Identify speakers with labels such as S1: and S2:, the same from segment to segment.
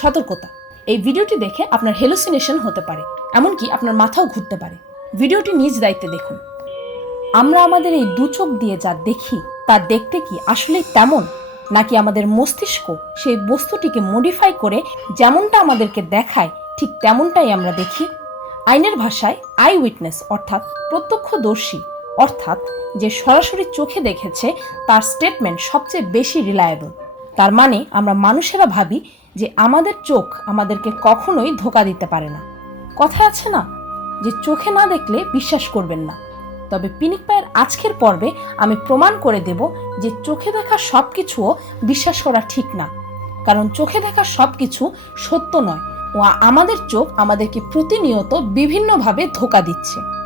S1: সতর্কতা। এই ভিডিওটি দেখে আপনার হেলুসিনেশন হতে পারে, এমনকি আপনার মাথাও ঘুরতে পারে। ভিডিওটি নিজ দায়িত্বে দেখুন। আমরা আমাদের এই দু চোখ দিয়ে যা দেখি, তা দেখতে কি আসলেই তেমন, নাকি আমাদের মস্তিষ্ক সেই বস্তুটিকে মডিফাই করে যেমনটা আমাদেরকে দেখায়, ঠিক তেমনটাই আমরা দেখি? আইনের ভাষায় আই উইটনেস অর্থাৎ প্রত্যক্ষদর্শী, অর্থাৎ যে সরাসরি চোখে দেখেছে, তার স্টেটমেন্ট সবচেয়ে বেশি রিলায়েবল তার মানে আমরা মানুষেরা ভাবি যে আমাদের চোখ আমাদেরকে কখনোই ধোকা দিতে পারে না। কথা আছে না যে চোখে না দেখলে বিশ্বাস করবেন না। তবে পিনিক পায়ের আজকের পর্বে আমি প্রমাণ করে দেব যে চোখে দেখা সব কিছুও বিশ্বাস করা ঠিক না। কারণ চোখে দেখা সব কিছু সত্য নয় ও আমাদের চোখ আমাদেরকে প্রতিনিয়ত বিভিন্নভাবে ধোকা দিচ্ছে।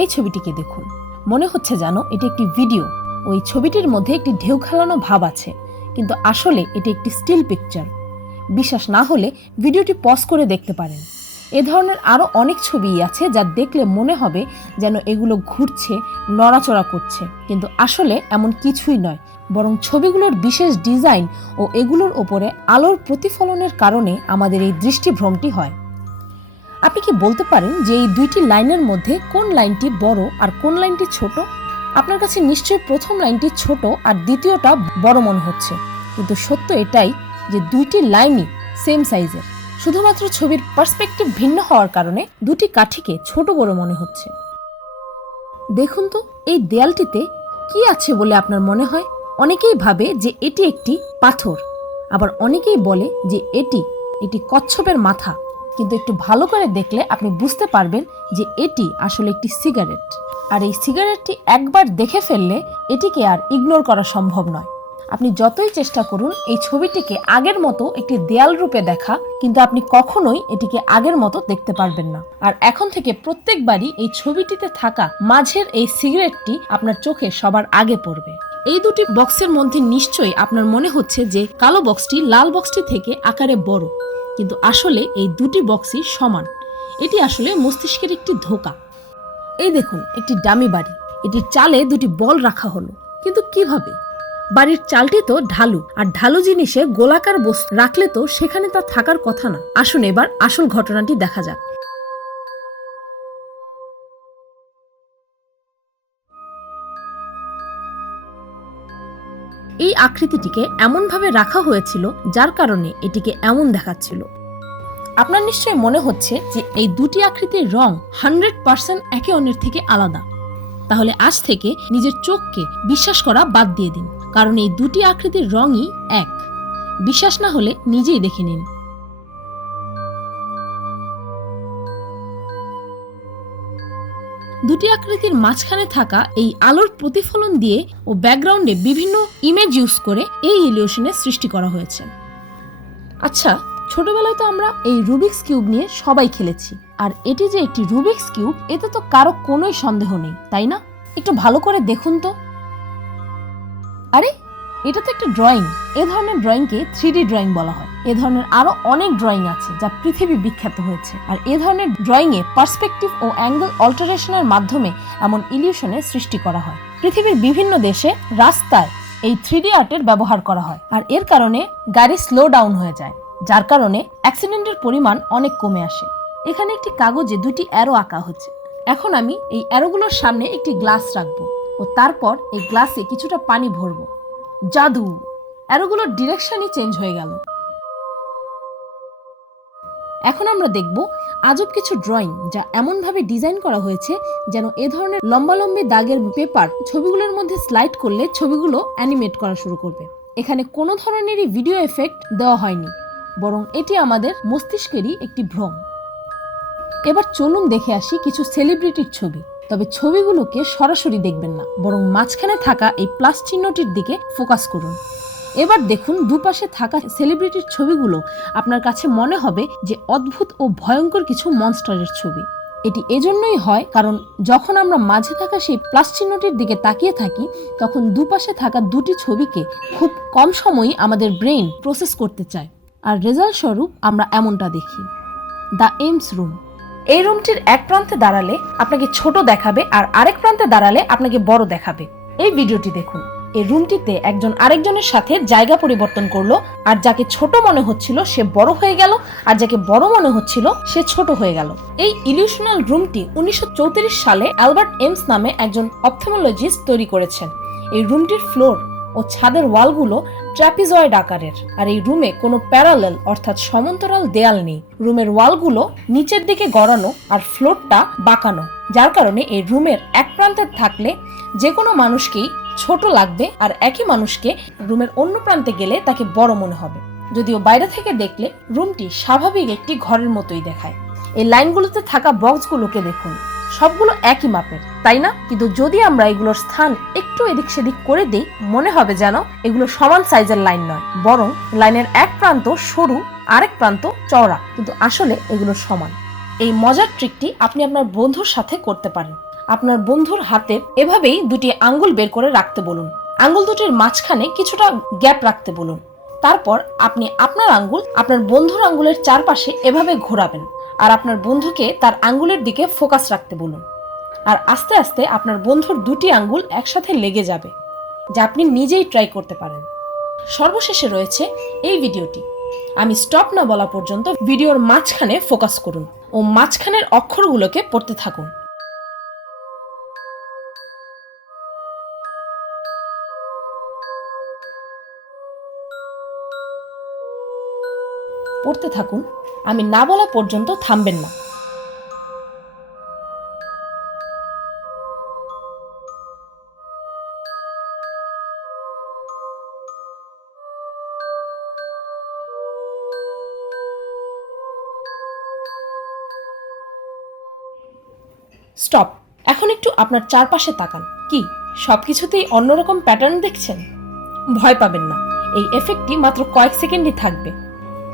S1: এই ছবিটিকে দেখুন। মনে হচ্ছে যেন এটি একটি ভিডিও। ওই ছবিটির মধ্যে একটি ঢেউ খেলানো ভাব আছে, কিন্তু আসলে এটি একটি স্টিল পিকচার। বিশ্বাস না হলে ভিডিওটি পজ করে দেখতে পারেন। এ ধরনের আরও অনেক ছবি আছে যা দেখলে মনে হবে যেন এগুলো ঘুরছে, নড়াচড়া করছে। কিন্তু আসলে এমন কিছুই নয়, বরং ছবিগুলোর বিশেষ ডিজাইন ও এগুলোর ওপরে আলোর প্রতিফলনের কারণে আমাদের এই দৃষ্টিভ্রমটি হয়। আপনি কি বলতে পারেন যে এই দুইটি লাইনের মধ্যে কোন লাইনটি বড় আর কোন লাইনটি ছোট? আপনার কাছে নিশ্চয়ই প্রথম লাইনটি ছোট আর দ্বিতীয়টা বড় মনে হচ্ছে। কিন্তু সত্য এটাই যে দুইটি লাইনই সেম সাইজের শুধুমাত্র ছবির পার্সপেক্টিভ ভিন্ন হওয়ার কারণে দুটি কাঠিকে ছোট বড় মনে হচ্ছে। দেখুন তো, এই দেয়ালটিতে কি আছে বলে আপনার মনে হয়? অনেকেই ভাবে যে এটি একটি পাথর, আবার অনেকেই বলে যে এটি এটি কচ্ছপের মাথা। কিন্তু একটু ভালো করে দেখলে আপনি বুঝতে পারবেন যে এটি আসলে একটি সিগারেট। আর এই সিগারেটটি একবার দেখে ফেললে এটিকে আর ইগনোর করা সম্ভব নয়। আপনি যতই চেষ্টা করুন, এই ছবিটিকে আগের মতো একটি দেয়াল রূপে দেখা, কিন্তু আপনি কখনোই এটিকে আগের মতো দেখতে পারবেন না। আর এখন থেকে প্রত্যেকবারই এই ছবিটিতে থাকা মাঝের এই সিগারেটটি আপনার চোখে সবার আগে পড়বে। এই দুটি বক্সের মধ্যে নিশ্চয়ই আপনার মনে হচ্ছে যে কালো বক্সটি লাল বক্সটি থেকে আকারে বড়। কিন্তু আসলে এই দুটি বক্সই সমান। এটি আসলে মস্তিষ্কের একটি ধোকা। এই দেখুন, একটি ডামি বাড়ি। এটির চালে দুটি বল রাখা হলো। কিন্তু কীভাবে? বাড়ির চালটি তো ঢালু, আর ঢালু জিনিসে গোলাকার বস্তু রাখলে তো সেখানে তা থাকার কথা না। আসুন এবার আসল ঘটনাটি দেখা যাক। এই আকৃতিটিকে এমনভাবে রাখা হয়েছিল যার কারণে এটিকে এমন দেখাচ্ছিল। আপনার নিশ্চয়ই মনে হচ্ছে যে এই দুটি আকৃতির রং হান্ড্রেড পার্সেন্ট একে অন্যের থেকে আলাদা। তাহলে আজ থেকে নিজের চোখকে বিশ্বাস করা বাদ দিয়ে দিন, কারণ এই দুটি আকৃতির রঙই এক। বিশ্বাস না হলে নিজেই দেখে নিন। দুটি আকৃতির মাঝখানে থাকা এই আলোর প্রতিফলন দিয়ে ও ব্যাকগ্রাউন্ডে বিভিন্ন ইমেজ ইউজ করে এই ইলিউশনের সৃষ্টি করা হয়েছে। আচ্ছা ছোটবেলায় তো আমরা এই রুবিক্স কিউব নিয়ে সবাই খেলেছি। আর এটি যে একটি রুবিক্স কিউব এতে তো কারও কোনোই সন্দেহ নেই, তাই না? একটু ভালো করে দেখুন তো। আরে এটা তো একটা ড্রয়িং এ ধরনের ড্রয়িংকে থ্রি ড্রয়িং বলা হয়। এ ধরনের আরও অনেক ড্রয়িং আছে যা পৃথিবী বিখ্যাত হয়েছে। আর এ ধরনের ড্রয়িং এ পার্সপেক্টিভ ও অ্যাঙ্গেল অল্টারেশনের মাধ্যমে এমন ইলিউশনের সৃষ্টি করা হয়। পৃথিবীর বিভিন্ন দেশে রাস্তায় এই থ্রি আর্টের ব্যবহার করা হয়। আর এর কারণে গাড়ি স্লো ডাউন হয়ে যায়, যার কারণে অ্যাক্সিডেন্টের পরিমাণ অনেক কমে আসে। এখানে একটি কাগজে দুটি অ্যারো আঁকা হচ্ছে। এখন আমি এই অ্যারোগুলোর সামনে একটি গ্লাস রাখব ও তারপর এই গ্লাসে কিছুটা পানি ভরবো। জাদু। অ্যারোগুলোর ডিরেকশনই চেঞ্জ হয়ে গেল। এখন আমরা দেখব আজব কিছু ড্রয়িং যা এমনভাবে ডিজাইন করা হয়েছে যেন এ ধরনের লম্বালম্বি দাগের পেপার ছবিগুলোর মধ্যে স্লাইড করলে ছবিগুলো অ্যানিমেট করা শুরু করবে। এখানে কোনো ধরনেরই ভিডিও এফেক্ট দেওয়া হয়নি, বরং এটি আমাদের মস্তিষ্কেরই একটি ভ্রম। এবার চলুন দেখে আসি কিছু সেলিব্রিটির ছবি। তবে ছবিগুলোকে সরাসরি দেখবেন না, বরং মাঝখানে থাকা এই প্লাস চিহ্নটির দিকে ফোকাস করুন। এবার দেখুন দুপাশে থাকা সেলিব্রিটির ছবিগুলো, আপনার কাছে মনে হবে যে অদ্ভুত ও ভয়ঙ্কর কিছু মনস্টারের ছবি। এটি এজন্যই হয় কারণ যখন আমরা মাঝে থাকা সেই প্লাস চিহ্নটির দিকে তাকিয়ে থাকি, তখন দুপাশে থাকা দুটি ছবিকে খুব কম সময়ই আমাদের ব্রেইন প্রসেস করতে চায়। আর রেজাল্ট স্বরূপ আমরা এমনটা দেখি। The Ames room. এই রুমটির এক প্রান্তে দাঁড়ালে আপনাকে ছোট দেখাবে আর আরেক প্রান্তে দাঁড়ালে আপনাকে বড় দেখাবে। এই ভিডিওটি দেখুন। এই রুমটিতে একজন আরেকজনের সাথে জায়গা পরিবর্তন করল আর যাকে ছোট মনে হচ্ছিল সে বড় হয়ে গেল আর যাকে বড় মনে হচ্ছিল সে ছোট হয়ে গেল। এই ইলিউশনাল রুমটি উনিশশো চৌত্রিশ সালে অ্যালবার্ট এমস নামে একজন অপথেমোলজিস্ট তৈরি করেছেন। এই রুমটির ফ্লোর ও ছাদের ওয়ালগুলো ট্র্যাপিজয়েড আকারের। আর এই রুমে কোনো প্যারালেল অর্থাৎ সমান্তরাল দেয়াল নেই। রুমের ওয়ালগুলো নিচের দিকে গড়ানো আর ফ্লোরটা বাঁকানো। যার কারণে এই রুমের এক প্রান্তে থাকলে যে কোনো মানুষকেই ছোট লাগবে আর একই মানুষকে রুমের অন্য প্রান্তে গেলে তাকে বড় মনে হবে। যদিও বাইরে থেকে দেখলে রুমটি স্বাভাবিক একটি ঘরের মতোই দেখায়। এই লাইনগুলোতে থাকা বক্সগুলোকে দেখুন। সবগুলো একই মাপের, তাই না? কিন্তু যদি আমরা এগুলোর স্থান একটু এদিক সেদিক করে দিই, মনে হবে যেন এগুলো সমান সাইজের লাইন নয়, বরং লাইনের এক প্রান্ত সরু, আরেক প্রান্ত চওড়া। কিন্তু আসলে এগুলো সমান। এই মজার ট্রিকটি আপনি আপনার বন্ধুর সাথে করতে পারেন। আপনার বন্ধুর হাতের এভাবেই দুটি আঙ্গুল বের করে রাখতে বলুন। আঙ্গুল দুটির মাঝখানে কিছুটা গ্যাপ রাখতে বলুন। তারপর আপনি আপনার আঙ্গুল, আপনার বন্ধুর আঙ্গুলের চারপাশে এভাবে ঘোরাবেন। আর আপনার বন্ধুকে তার আঙ্গুলের দিকে ফোকাস রাখতে বলুন। আর আস্তে আস্তে আপনার বন্ধুর দুটি আঙ্গুল একসাথে লেগে যাবে, যা আপনি নিজেই ট্রাই করতে পারেন। সর্বশেষে রয়েছে এই ভিডিওটি। আমি স্টপ না বলা পর্যন্ত ভিডিওর মাঝখানে ফোকাস করুন ও মাঝখানের অক্ষরগুলোকে পড়তে থাকুন। পড়তে থাকুন, আমি না বলা পর্যন্ত থামবেন না। স্টপ, এখন একটু আপনার চারপাশে তাকান। কি, সবকিছুতেই অন্যরকম প্যাটার্ন দেখছেন? ভয় পাবেন না, এই এফেক্টটি মাত্র কয়েক সেকেন্ডই থাকবে।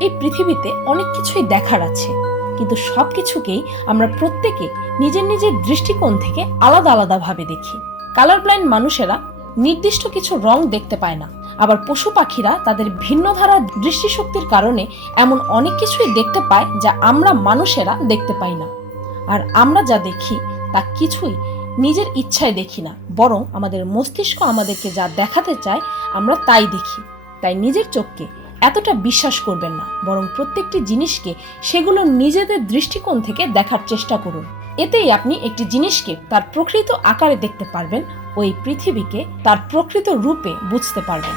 S1: এই পৃথিবীতে অনেক কিছুই দেখার আছে। কিন্তু সব কিছুকেই আমরা প্রত্যেকে নিজের নিজের দৃষ্টিকোণ থেকে আলাদা আলাদাভাবে দেখি। কালার ব্লাইন্ড মানুষেরা নির্দিষ্ট কিছু রং দেখতে পায় না। আবার পশু পাখিরা তাদের ভিন্ন ধারা দৃষ্টিশক্তির কারণে এমন অনেক কিছুই দেখতে পায় যা আমরা মানুষেরা দেখতে পাই না। আর আমরা যা দেখি, তা কিছুই নিজের ইচ্ছায় দেখি না। বরং আমাদের মস্তিষ্ক আমাদেরকে যা দেখাতে চায়, আমরা তাই দেখি। তাই নিজের চোখকে এতটা বিশ্বাস করবেন না, বরং প্রত্যেকটি জিনিসকে সেগুলো নিজেদের দৃষ্টিকোণ থেকে দেখার চেষ্টা করুন। এতেই আপনি একটি জিনিসকে তার প্রকৃত আকারে দেখতে পারবেন, ওই পৃথিবীকে তার প্রকৃত রূপে বুঝতে পারবেন।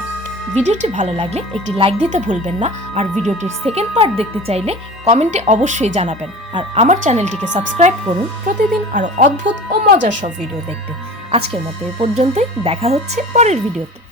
S1: ভিডিওটি ভালো লাগলে একটি লাইক দিতে ভুলবেন না, আর ভিডিওটির সেকেন্ড পার্ট দেখতে চাইলে কমেন্টে অবশ্যই জানাবেন। আর আমার চ্যানেলটিকে সাবস্ক্রাইব করুন, প্রতিদিন আরও অদ্ভুত ও মজার সব ভিডিও দেখতে। আজকের মতো এ পর্যন্তই, দেখা হচ্ছে পরের ভিডিওতে।